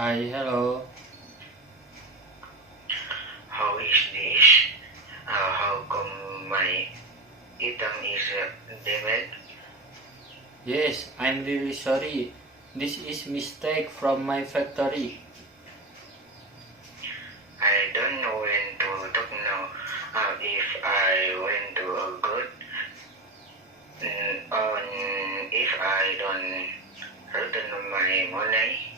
Hi, hello. How is this? How come my item is damaged? Yes, I'm really sorry. This is mistake from my factory. I don't know when to talk now. If I went to a good, on if I don't return my money.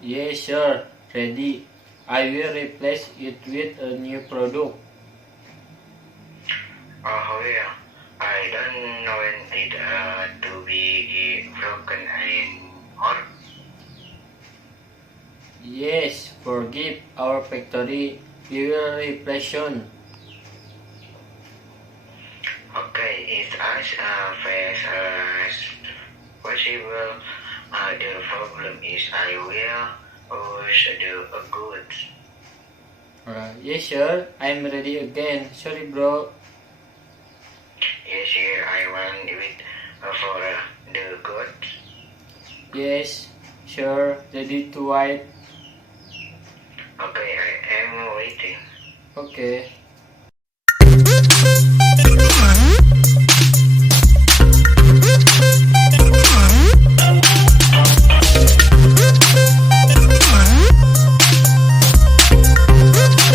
Yes, sure. Ready. I will replace it with a new product. Oh yeah, I don't want it to be broken anymore. Yes, forgive our factory. We will replace soon. Okay, it's as fast as possible. The problem is I will always do a good. Yes, sure. I'm ready again. Sorry, bro. Yes, here I want it for the good. Yes, sure. Ready to wait. Okay, I am waiting. Okay.